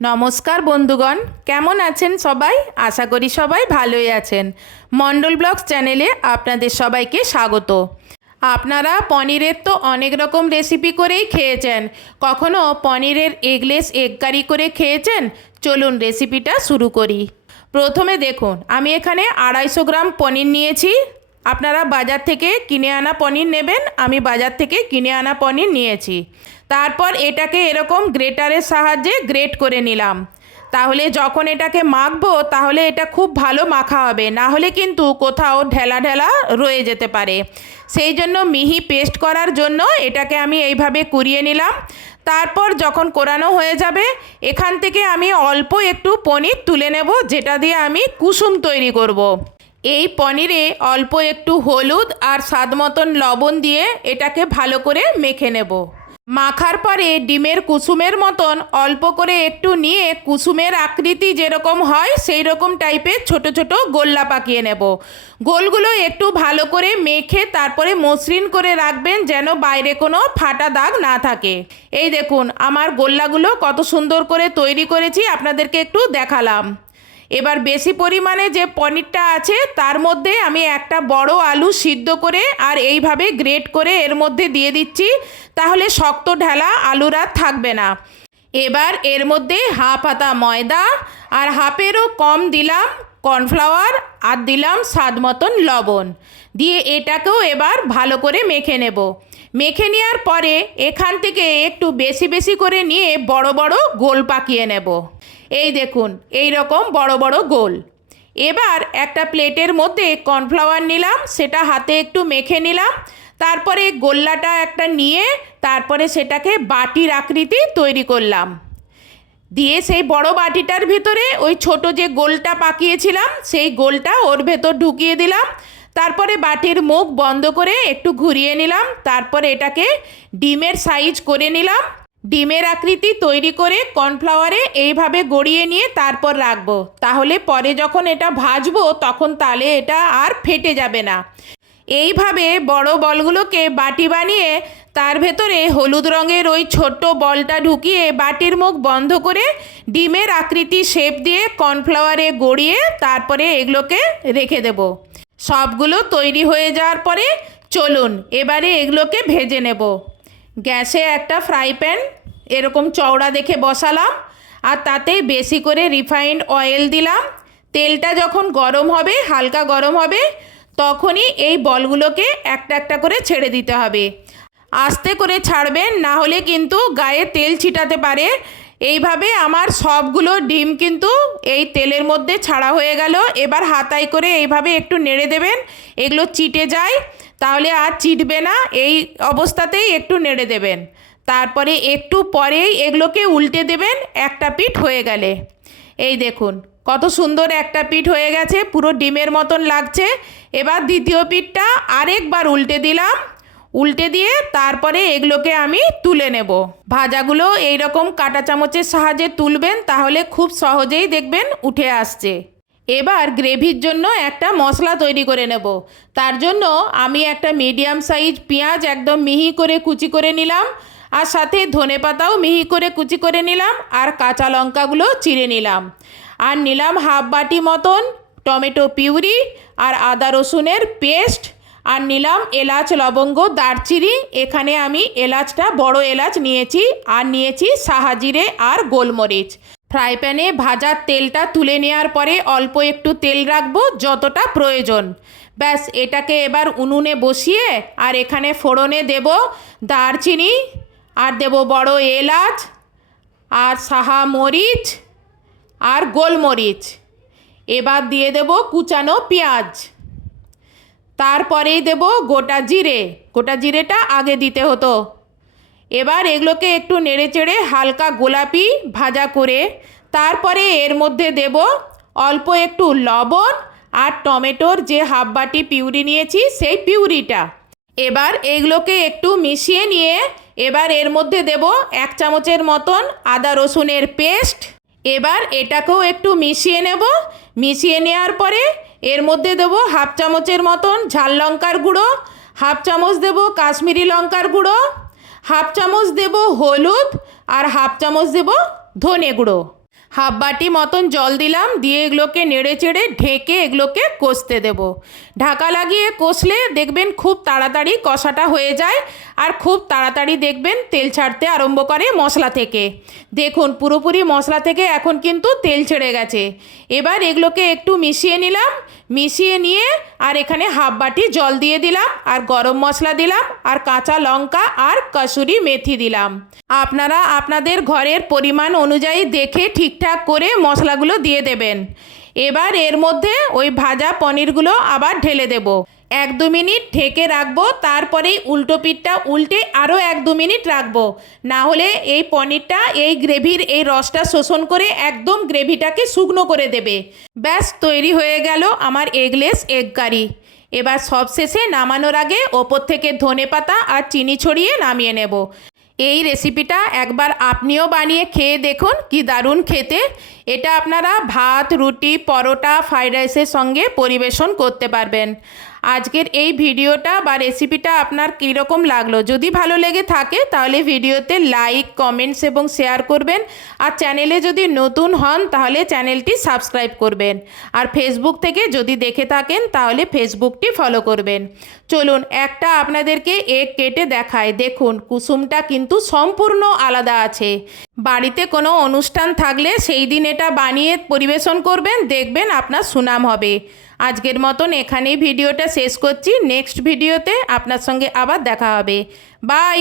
নমস্কার বন্ধুগণ, কেমন আছেন সবাই? আশা করি সবাই ভালোই আছেন। মণ্ডল ব্লগস চ্যানেলে আপনাদের সবাইকে স্বাগত। আপনারা পনিরের তো অনেক রকম রেসিপি করেই খেয়েছেন। কখনো পনিরের এগলেস এগ কারি করে খেয়েছেন? চলুন রেসিপিটা শুরু করি। প্রথমে দেখুন, আমি এখানে 250 গ্রাম পনির নিয়েছি। আপনারা বাজার থেকে কিনে আনা পনির নেবেন, আমি বাজার থেকে কিনে আনা পনির নিয়েছি। তারপর এটাকে এরকম গ্রেটারের সাহায্যে গ্রেট করে নিলাম। তাহলে যখন এটাকে মাখবো তাহলে এটা খুব ভালো মাখা হবে, না হলে কিন্তু কোথাও ঢেলা ঢেলা রয়ে যেতে পারে। সেই জন্য মিহি পেস্ট করার জন্য এটাকে আমি এইভাবে কুড়িয়ে নিলাম। তারপর যখন কোরানো হয়ে যাবে, এখান থেকে আমি অল্প একটু পনির তুলে নেব, যেটা দিয়ে আমি কুসুম তৈরি করব। এই পনিরে অল্প একটু হলুদ আর স্বাদ মতন লবণ দিয়ে এটাকে ভালো করে মেখে নেব। মাখার পরে ডিমের কুসুমের মতন অল্প করে একটু নিয়ে কুসুমের আকৃতি যেরকম হয় সেই রকম টাইপের ছোট ছোট গোল্লা পাকিয়ে নেব। গোলগুলো একটু ভালো করে মেখে তারপরে মসৃণ করে রাখবেন, যেন বাইরে কোনো ফাটা দাগ না থাকে। এই দেখুন আমার গোল্লাগুলো কত সুন্দর করে তৈরি করেছি, আপনাদেরকে একটু দেখালাম। এবার বেশি পরিমাণে যে পনিরটা আছে তার মধ্যে আমি একটা বড় আলু সিদ্ধ করে আর এইভাবে গ্রেট করে এর মধ্যে দিয়ে দিচ্ছি, তাহলে শক্ত ঢালা আলুর আর থাকবে না। এবার এর মধ্যে হাফ হাতা ময়দা আর হাফেরও কম দিলাম কর্নফ্লাওয়ার আর দিলাম স্বাদ মতন লবণ দিয়ে এটাকেও এবার ভালো করে মেখে নেব। মেখে নেওয়ার পরে এখান থেকে একটু বেশি বেশি করে নিয়ে বড় বড় গোল পাকিয়ে নেব। এই দেখুন এই রকম বড় বড় গোল। এবার একটা প্লেটের মধ্যে কর্নফ্লাওয়ার নিলাম, সেটা হাতে একটু মেখে নিলাম। তারপরে গোল্লাটা একটা নিয়ে তারপরে সেটাকে বাটির আকৃতি তৈরি করলাম। দিয়ে সেই বড় বাটিটার ভিতরে ওই ছোট যে গোলটা পাকিয়েছিলাম সেই গোলটা ওর ভেতর ঢুকিয়ে দিলাম। তারপরে বাটির মুখ বন্ধ করে একটু ঘুরিয়ে নিলাম। তারপরে এটাকে ডিমের সাইজ করে নিলাম। ডিমের আকৃতি তৈরি করে কর্নফ্লাওয়ারে এইভাবে গড়িয়ে নিয়ে তারপর রাখবো, তাহলে পরে যখন এটা ভাজবো তখন তাহলে এটা আর ফেটে যাবে না। এইভাবে বড় বলগুলোকে বাটি বানিয়ে তার ভেতরে হলুদ রঙের ওই ছোট্ট বলটা ঢুকিয়ে বাটির মুখ বন্ধ করে ডিমের আকৃতি শেপ দিয়ে কর্নফ্লাওয়ারে গড়িয়ে তারপরে এগুলোকে রেখে দেব। সবগুলো তৈরি হয়ে যাওয়ার পরে চলুন এবারে এগুলোকে ভেজে নেব। গ্যাসে একটা ফ্রাই প্যান এরকম চওড়া দেখে বসালাম আর তাতে বেশি করে রিফাইন্ড অয়েল দিলাম। তেলটা যখন গরম হবে, হালকা গরম হবে, তখনই এই বলগুলোকে একটা একটা করে ছেড়ে দিতে হবে। আস্তে করে ছাড়বেন, না হলে কিন্তু গায়ে তেল ছিটাতে পারে। এইভাবে আমার সবগুলো ডিম কিন্তু এই তেলের মধ্যে ছাড়া হয়ে গেল। এবার হাতায় করে এইভাবে একটু নেড়ে দেবেন, এগুলো চিটে যায়, তাহলে আর চিটবে না। এই অবস্থাতেই একটু নেড়ে দেবেন। তারপরে একটু পরেই এগুলোকে উল্টে দেবেন একটা পিঠ হয়ে গেলে। এই দেখুন কত সুন্দর একটা পিঠ হয়ে গেছে, পুরো ডিমের মতন লাগছে। এবার দ্বিতীয় পিঠটা আরেকবার উল্টে দিলাম। উল্টে দিয়ে তারপরে এগুলোকে আমি তুলে নেব। ভাজাগুলো এইরকম কাঁটা চামচের সাহায্যে তুলবেন, তাহলে খুব সহজেই দেখবেন উঠে আসছে। এবার গ্রেভির জন্য একটা মশলা তৈরি করে নেব। তার জন্য আমি একটা মিডিয়াম সাইজ পেঁয়াজ একদম মিহি করে কুচি করে নিলাম, আর সাথে ধনেপাতাও মিহি করে কুচি করে নিলাম, আর কাঁচা লঙ্কাগুলো চিড়ে নিলাম। আর নিলাম হাফ বাটি মতন টমেটো পিউরি আর আদা রসুনের পেস্ট, আর নিলাম এলাচ লবঙ্গ দারচিনি। এখানে আমি এলাচটা বড় এলাচ নিয়েছি, আর নিয়েছি সাহাজিরে আর গোলমরিচ। ফ্রাই প্যানে ভাজার তেলটা তুলে নেওয়ার পরে অল্প একটু তেল রাখবো, যতটা প্রয়োজন। ব্যাস এটাকে এবার উনুনে বসিয়ে আর এখানে ফোড়নে দেব দারচিনি, আর দেব বড় এলাচ আর সাহা মরিচ আর গোলমরিচ। এবার দিয়ে দেব কুচানো পেঁয়াজ, তারপরেই দেব গোটা জিরে। গোটা জিরেটা আগে দিতে হতো। এবার এগুলোকে একটু নেড়ে চেড়ে হালকা গোলাপি ভাজা করে তারপরে এর মধ্যে দেব অল্প একটু লবণ আর টমেটোর যে হাফ বাটি পিউরি নিয়েছি সেই পিউরিটা। এবার এগুলোকে একটু মিশিয়ে নিয়ে এবার এর মধ্যে দেব 1 চামচের মতন আদা রসুনের পেস্ট। এবার এটাকেও একটু মিশিয়ে নেব। মিশিয়ে নেওয়ার পরে এর মধ্যে দেব হাফ চামচের মতন ঝাল লঙ্কার গুঁড়ো, হাফ চামচ দেব কাশ্মীরি লঙ্কার গুঁড়ো, হাফ চামচ দেব হলুদ, আর হাফ চামচ দেব ধনে গুঁড়ো। হাফ বাটি মতন জল দিলাম, দিয়ে এগুলোকে নেড়ে চেড়ে ঢেকে এগুলোকে কষতে দেব। ঢাকা লাগিয়ে কষলে দেখবেন খুব তাড়াতাড়ি কষাটা হয়ে যায়, আর খুব তাড়াতাড়ি দেখবেন তেল ছাড়তে আরম্ভ করে মশলা থেকে। দেখুন পুরোপুরি মশলা থেকে এখন কিন্তু তেল ছেড়ে গেছে। এবার এগুলোকে একটু মিশিয়ে নিলাম, মিশিয়ে নিয়ে আর এখানে হাফ বাটি জল দিয়ে দিলাম, আর গরম মশলা দিলাম, আর কাঁচা লঙ্কা আর কসুরি মেথি দিলাম। আপনারা আপনাদের ঘরের পরিমাণ অনুযায়ী দেখে ঠিকঠাক করে মশলাগুলো দিয়ে দেবেন। এবার এর মধ্যে ওই ভাজা পনিরগুলো আবার ঢেলে দেব। 1-2 মিনিট ঢেকে রাখবো, তারপরেই উল্টো পিঠটা উল্টে আরও 1-2 মিনিট রাখবো। না হলে এই পনিরটা এই গ্রেভির এই রসটা শোষণ করে একদম গ্রেভিটাকে শুকনো করে দেবে। ব্যাস তৈরি হয়ে গেল আমার এগলেস এগ কারি। এবার সবশেষে নামানোর আগে ওপর থেকে ধনেপাতা আর চিনি ছড়িয়ে নামিয়ে নেব। এই রেসিপিটা একবার আপনিও বানিয়ে খেয়ে দেখুন, কি দারুণ খেতে। এটা আপনারা ভাত, রুটি, পরোটা, ফ্রাইড রাইসের সঙ্গে পরিবেশন করতে পারবেন। আজকের এই ভিডিওটা বা রেসিপিটা আপনার কীরকম লাগলো? যদি ভালো লেগে থাকে তাহলে ভিডিওতে লাইক, কমেন্টস এবং শেয়ার করবেন। আর চ্যানেলে যদি নতুন হন তাহলে চ্যানেলটি সাবস্ক্রাইব করবেন। আর ফেসবুক থেকে যদি দেখে থাকেন তাহলে ফেসবুকটি ফলো করবেন। চলুন একটা আপনাদেরকে এগ কেটে দেখায়। দেখুন কুসুমটা কিন্তু সম্পূর্ণ আলাদা আছে। বাড়িতে কোনো অনুষ্ঠান থাকলে সেই দিন এটা বানিয়ে পরিবেশন করবেন, দেখবেন আপনার সুনাম হবে। আজকের মতন এখানেই ভিডিওটা শেষ করছি। নেক্সট ভিডিওতে আপনার সঙ্গে আবার দেখা হবে। বাই।